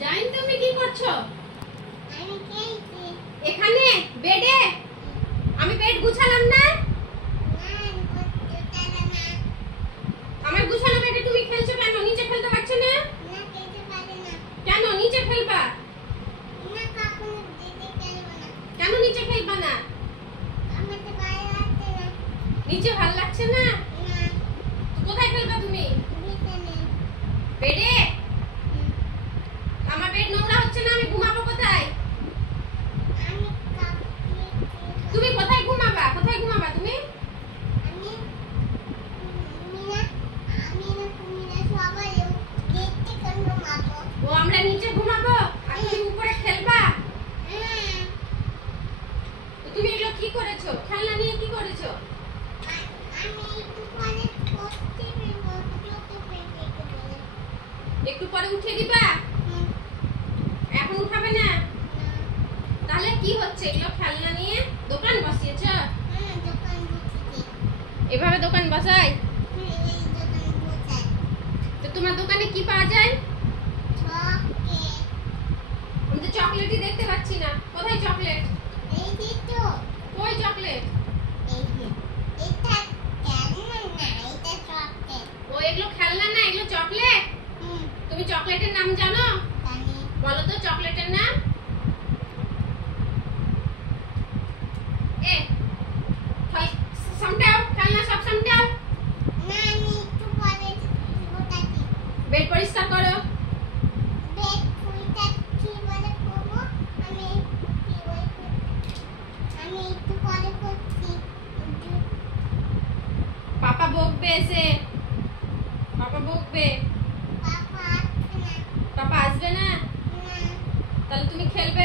জাইন তুমি কি করছো? আমি খেলছি। এখানে বেডে আমি বেড গুছালাম না। আমার গুছানো বেডে তুমি খেলছো কেন? নিচে ফেলতে পারছো না? কেন নিচে ফেলবা? কেন নিচে ফেলবা না? নিচে ভালো লাগছে না? কোথায় ফেলবা তুমি? বেডে? আমার বেড নোংরা হচ্ছে না, আমি ঘুমাবো কোথায়? তুমি কোথায় ঘুমাবা? কোথায় ঘুমাবা তুমি? ও আমরা নিচে ঘুমাবো আর তুমি উপরে খেলবা? তো তুমি এগুলো কি করেছো? খেলনা নিয়ে কি করেছো? একটু পরে উঠে দিবা? এখন উঠাবে না? তাহলে কি হচ্ছে? এগুলো খেলনা নিয়ে দোকান বসিয়েছো? এভাবে দোকান বসাই? তো তোমার দোকানে কি পাওয়া যায়? আমি তো চকলেটই দেখতে পাচ্ছি না। কোথায় চকলেট? কই চকলেট? ও এগুলো খেলনা না, এগুলো চকলেট। তুমি চকলেটের নাম জানো? বলো তো চকলেটের নাম। এ সামটাও খেলনা সব সামটাও। বেড পরিষ্কার করো। পাপা বকবে এসে। পাপা বকবে। পাপা আসবে না? তাহলে তুমি খেলবে